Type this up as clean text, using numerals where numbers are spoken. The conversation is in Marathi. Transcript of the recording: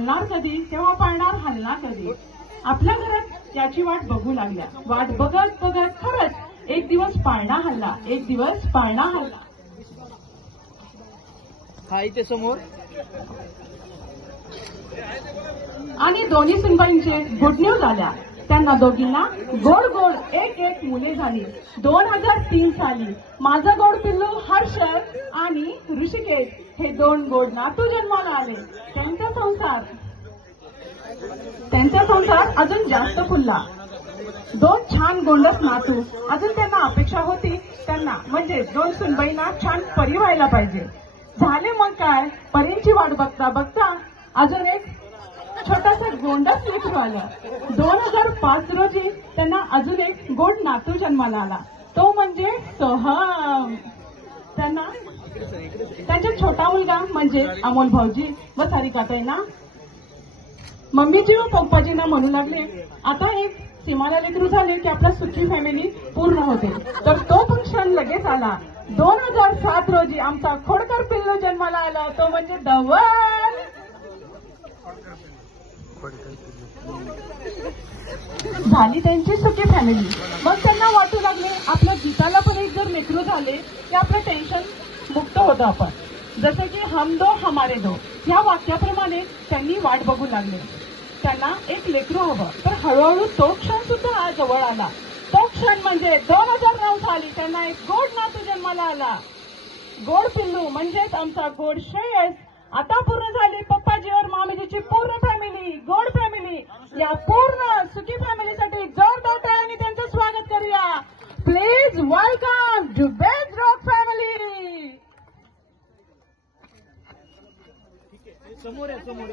हलणार कधी, तेव्हा पाळणार हलणार कधी. आपल्या घरात याची वाट बघू लागल्या. वाट बघत बघत खरंच एक दिवस पाळणा हल्ला, एक दिवस पाळणा हल्ला. हा इथे समोर आणि दोन्ही सुनबाईंचे गुड न्यूज आल्या. त्यांना दोघींना गोड गोड एक एक मुले झाली. 2003 साली माझं गोड पिल्लू हर्षद आणि ऋषिकेश हे 2 गोड नातू जन्माला आले. त्यांचा संसार अजून जास्त फुलला. 2 छान गोंडस नातू. अजून त्यांना अपेक्षा होती, त्यांना म्हणजे 2 सुनबाईंना छान परी व्हायला पाहिजे. झाले मग काय, परींची वाट बघता बघता अजून एक छोटासा गोंडस लेकरू आलं. 2005 रोजी त्यांना अजून एक गोड नातू जन्माला आला, तो म्हणजे सोहम. त्यांना त्यांचा छोटा मुलगा म्हणजे अमोल भाऊजी व सारिकाताईंना मम्मीजी व पप्पाजींना म्हणू लागले, आता एक सीमाला लेकरू झाले की आपला सुखी फॅमिली पूर्ण होते. तर तो पण क्षण लगेच आला. 2007 रोजी आमचा खोडकर पिल्लू जन्माला आला, तो म्हणजे धवल. झाली त्यांची सुखी फॅमिली. मग त्यांना वाटू लागले, आपल्या गीताला पण एक जर लेकरू झाले की आपलं टेन्शन मुक्त होतं आपण. जसे की हम दो हमारे दो ह्या वाक्याप्रमाणे त्यांनी वाट बघू लागले. त्यांना एक लेकरू हवं. तर हळूहळू तो क्षण सुद्धा जवळ आला. तो क्षण म्हणजे 2009 साली त्यांना एक गोड नातू जन्माला आला. गोड पिल्लू म्हणजेच आमचा गोड श्रेयस. आता पूर्ण झाली पप्पाजी और मामीजीची पूर्ण फॅमिली, गोड फॅमिली. या पूर्ण सुखी फॅमिलीसाठी जोरदार टाळ्यांनी त्यांचं स्वागत करूया. प्लीज वेलकम जुबेज रॉक फॅमिली. समोर आहे, समोर.